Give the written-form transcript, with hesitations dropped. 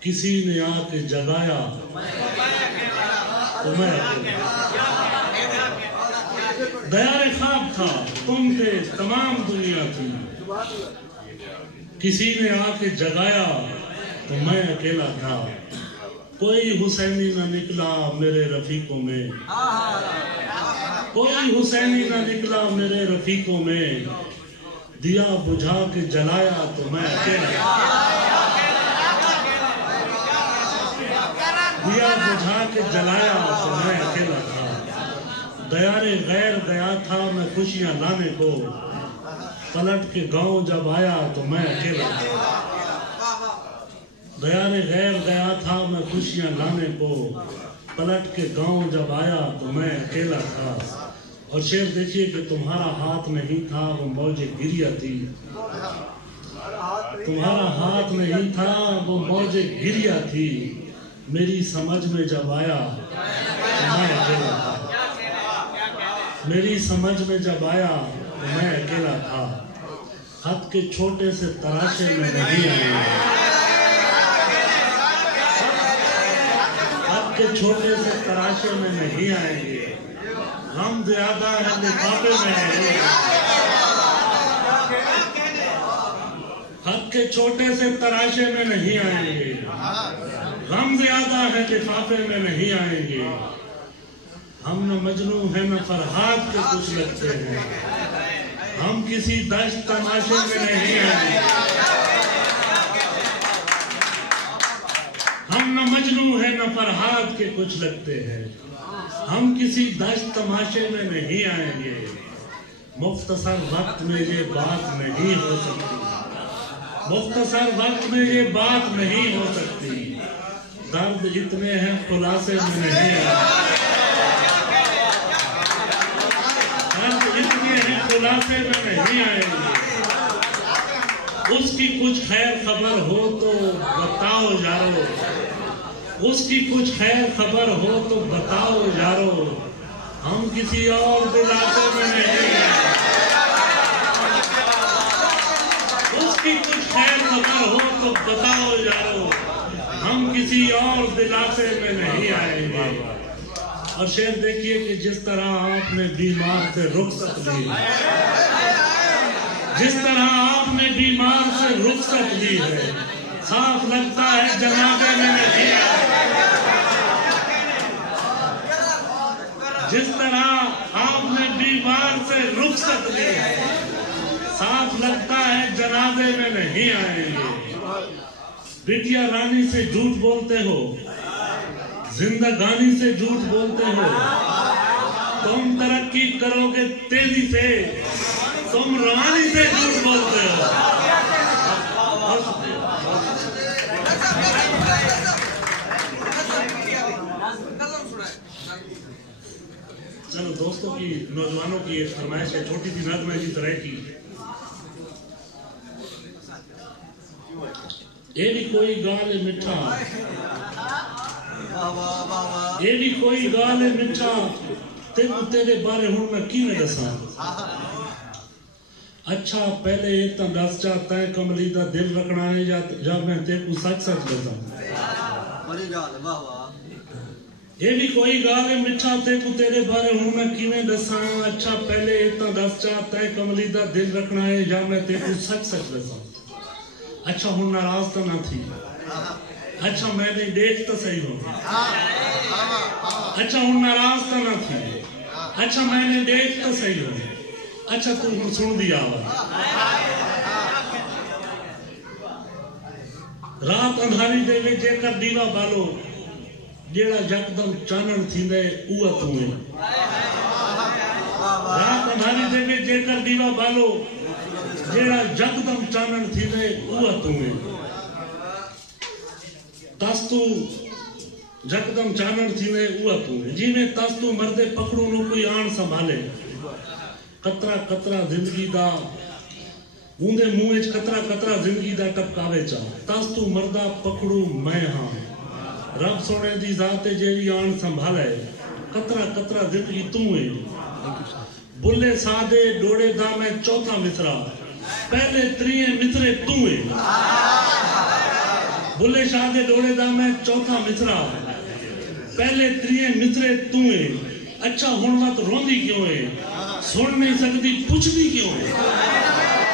کسی نے آ کے جگایا تو میں دیار خواب تھا، تم تھے، تمام دنیا تھی، کسی نے آ کے جگایا تو میں اکیلا تھا، کوئی حسینی نہ نکلا میرے رفیقوں میں، کوئی حسینی نہ نکلا میرے رفیقوں میں، دیا بجھا کے جلایا تو میں اکیلا تھا، دیا بجھا کے جلایا تو میں اکیلا تھا، دیار غیر گیا تھا میں خوشیاں لانے کو، پلٹ کے گاؤں جب آیا تو میں اکیلا تھا، دیار غیر گیا تھا میں خوشیاں لانے کو، پلٹ کے گاؤں جب آیا تو میں اکیلا تھا، اور شعر دیکھیے کہ تمہارا ہاتھ نہیں تھا وہ موج گریہ تھی، تمہارا ہاتھ نہیں تھا وہ موج گریہ تھی، میری سمجھ میں جب آیا تو میں اکیلا تھا، میری سمجھ میں جب آیا تو میں اکیلا تھا، خط کے چھوٹے سے تراشے میں نہیں آئیں گے، خط کے چھوٹے سے تراشے میں نہیں آئیں گے، غم زیادہ ہے لفافے میں نہیں، خط کے چھوٹے سے تراشے میں نہیں آئیں گے، غم زیادہ ہے لفافے میں نہیں آئیں گے، ہم نہ مجنوں ہیں نہ فرحاد کے کچھ لگتے ہیں، ہم کسی دشت تماشے میں نہیں آئیں گے، ہم نہ مجنوں ہیں نہ فرحاد کے کچھ لگتے ہیں، ہم کسی دشت تماشے میں نہیں آئیں گے، مختصر وقت میں یہ بات نہیں ہو سکتی، مختصر وقت میں یہ بات نہیں ہو سکتی، درد اتنے ہیں خلاصے میں نہیں آئیں گے، درد اتنے ہیں خلاصے میں نہیں آئیں گے، اس کی کچھ خیر خبر ہو تو بتاؤ یارو، اس کی کچھ خیر خبر ہو تو بتاؤ یارو، ہم کسی اور دلاسے میں نہیں آئیں گے، اس کی کچھ خیر خبر ہو تو بتاؤ یارو، ہم کسی اور دلاسے میں نہیں آئیں گے، اور شعر دیکھیے کہ جس طرح آپ نے بیمار سے رخصت لی، جس طرح آپ نے بیمار سے رخصت لی ہے، صاف لگتا ہے جنازے میں نہیں آئے، جس طرح آپ نے بیمار سے رخصت لی ہے، صاف لگتا ہے جنازے میں نہیں آئیں گے، بٹیا رانی سے جھوٹ بولتے ہو، زندگانی سے جھوٹ بولتے ہو، تم ترقی کرو گے تیزی سے، تم روانی سے جھوٹ بولتے ہو، چلو دوستوں کی نوجوانوں کی ایک فرمائش ہے، چھوٹی سی نظم ہے جی طرح کی، اے بھی کوئی گال مٹھا، اے بھی کوئی گال مٹھا، تیرے بارے ہوں میں کی میں دساں، اچھا پہلے ایک تاں دس چاہ تائیں کملی دا دل رکھنا ہے یا میں تے کو سچ سچ دساں، یہ بھی کوئی گال مٹھا تے کو تیرے بارے ہوں میں کی میں دساں، اچھا پہلے ایک تاں دس چاہ تائیں کملی دا دل رکھنا ہے یا میں تے کو سچ سچ دساں، اچھا ہوں ناراض تو نہ تھی، اچھا میں نے دیکھ تو صحیح ہو، اچھا ہوں ناراض تو نہ تھی، اچھا میں نے دیکھ تو صحیح ہو، اچھا تو سن دیا آواز، رات اندھاری دے میں جے کر دیوا بالو، جیڑا یکدم چانن تھی دے اوہ تمہیں، رات اندھاری دے میں جے کر دیوا بالو، جیڑا یکدم چانن تھی دے اوہ تمہیں، تاستو یکدم چانن تھی دے اوہ تمہیں، جی میں تاستو مردے پکڑوں نو کوئی آن سنبھالے، قطرہ قطرہ زندگی دا اوندے موہج قطرہ قطرہ زندگی دا ٹپکاوے چاہ، تاستو مردہ پکڑوں میں ہاں، رب سونے دی ذات جیڑی آن سنبھالے، قطرہ قطرہ زندگی تمہیں، بلے سادے ڈوڑے دا میں چوتھا مصرہ، پہلے تریے مصرے تمہیں، بلے شاہ دے ڈوڑے دا میں چوتھا مصرا پہلے تریے مصرے تو ہے اچھا ہن مت روندی کیوں ہے سن نہیں سکتی پوچھدی کیوں ہے